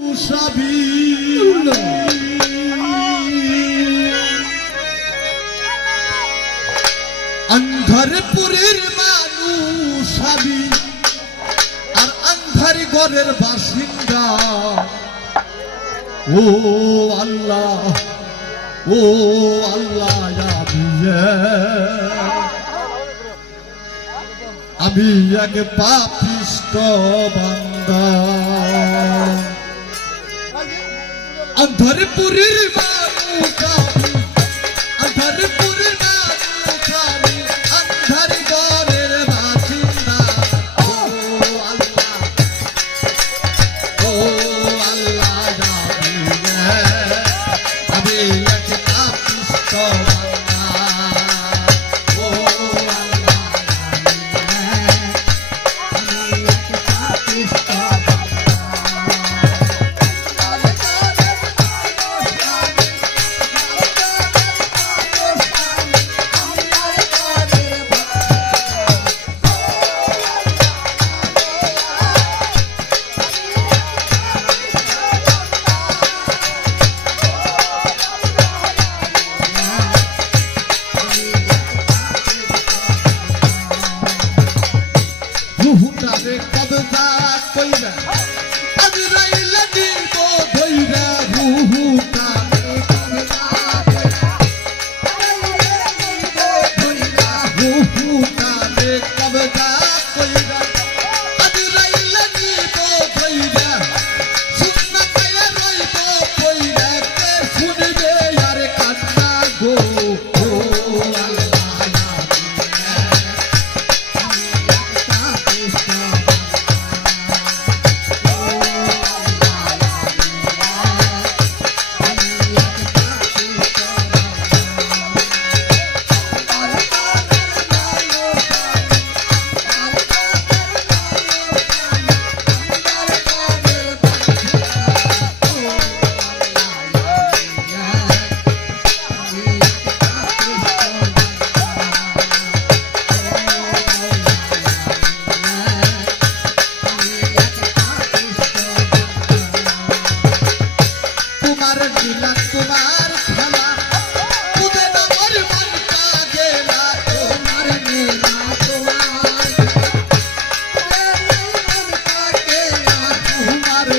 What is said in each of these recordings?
سبيل আন্ধারপুরের মানুষ আমি আর আন্ধারি গড়ের বাসিন্দা। ও আল্লাহ ও আল্লাহ আমি এক পাপিষ্ট বান্দা। अंधरपुरी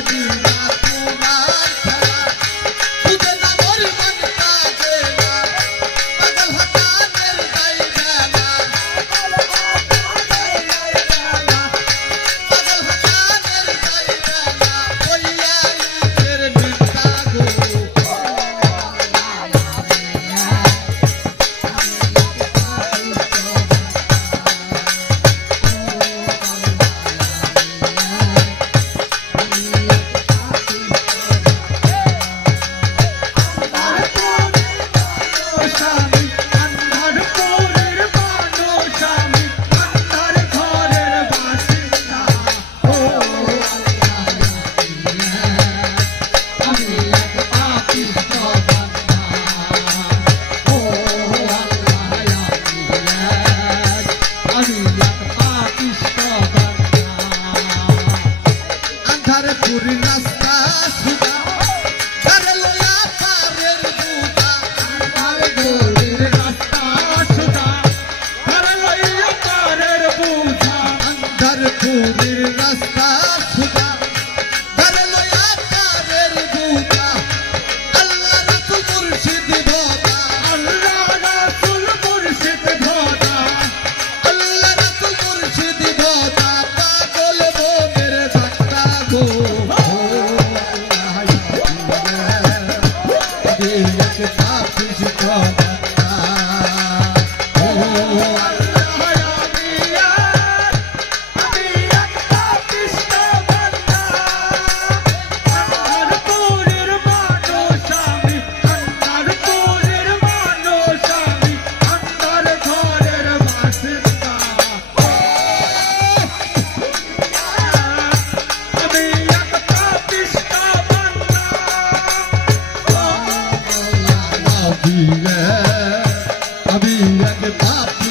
Thank you. अपना